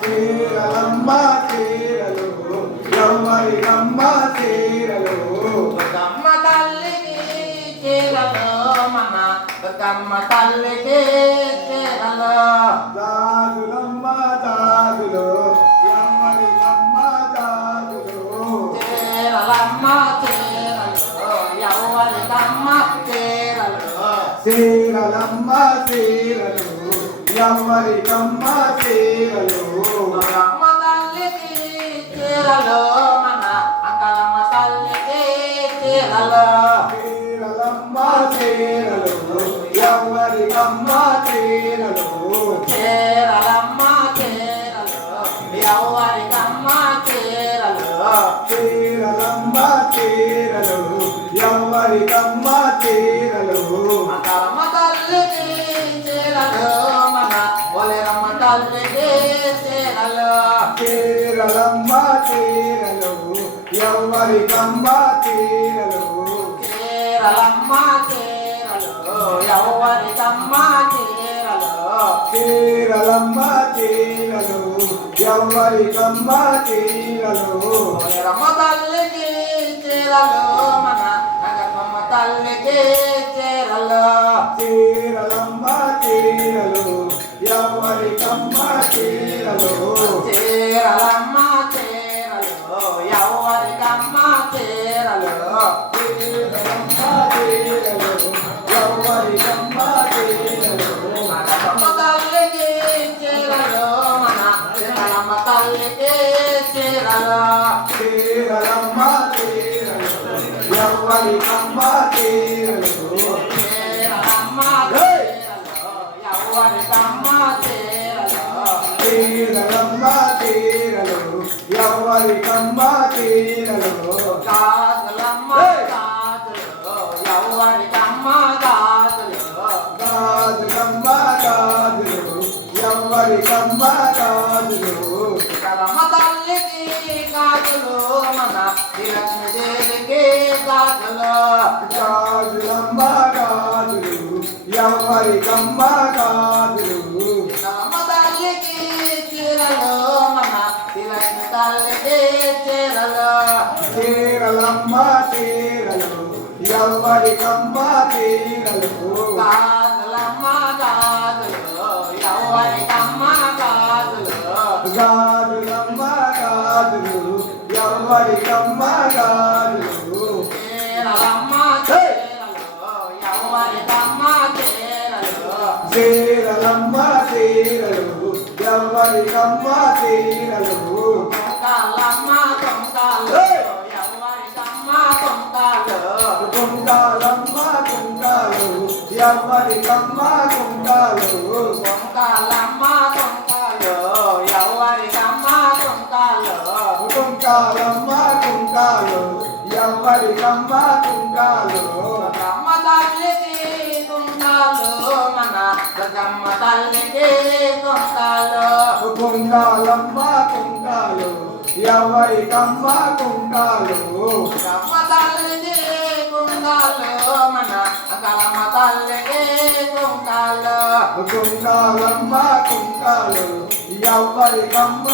చీరలమ్మ చీరలు ఎవరికమ్మ చీరలు. బతుకమ్మ తల్లికి చీరలు మన బతుకమ్మ తల్లికి చీరలు. దాదులమ్మ దాదులు ఎవరికమ్మ దాదులు చీరలమ్మ చీరలు ఎవరికమ్మ చీరలు. చీరలమ్మ చీరలు ఎవరికమ్మ చీరలు. బతుకమ్మ తల్లికి చీరలు మన అక్కలమ్మ తల్లికి చీరలు. ఒలిరమ్మ తల్లికి చీరలు చీరలమ్మ చీరలు ఎవరికమ్మ చీరలు చీరలమ్మ చీరలు ఎవరికమ్మ చీరలు చీరలమ్మ చీరలు ఎవరికమ్మ చీరలు తల్లికి చీరలు చీరలమ్మ చీరలు? ఎవరికమ్మ చీరలు చీరలమ్మ చీరలు ఎవరికమ్మ చీరలు చీరలు గాజులు కలమ్మ తల్లికి గాజులు మన లక్ష్మీదేవికి గాజులు. గాజులమ్మ గాజులు ఎవరికమ్మ గాజులు కలమ్మ తల్లికి చీరలు మన లక్ష్మి తల్లికి చీరలు. చీరలమ్మ చీరలు ఎవరికమ్మ చీరలు? గాజులమ్మ గాజులు ఎవరికమ్మ చీరలమ్మ చీరలు ఎవరికమ్మ చీరలు చీరలమ్మ చీరలు ఎవరికమ్మ చీరలు కుంకాలమ్మ కుంకాలు ఎవరికమ్మ కుంకాలు కుండాలమ్మ కుండాలు ఎవరికమ్మ కుండాలు కుంకాలమ్మ కుంకాలమ్మ కుంకాలు ఎవరికమ్మ కుంకాలు బ్రహ్మ తల్లికి కుంకాలు మన బ్రహ్మ తల్లికి కుంకాలు కుండాలమ్మ కుండాలు ఎవరికమ్మ కుండాలు బ్రహ్మ తల్లికి కుంకాలు మన కలమ తల్లికి కుంకాలు. కుండాలమ్మ కుండాలు ఎవరికమ్మ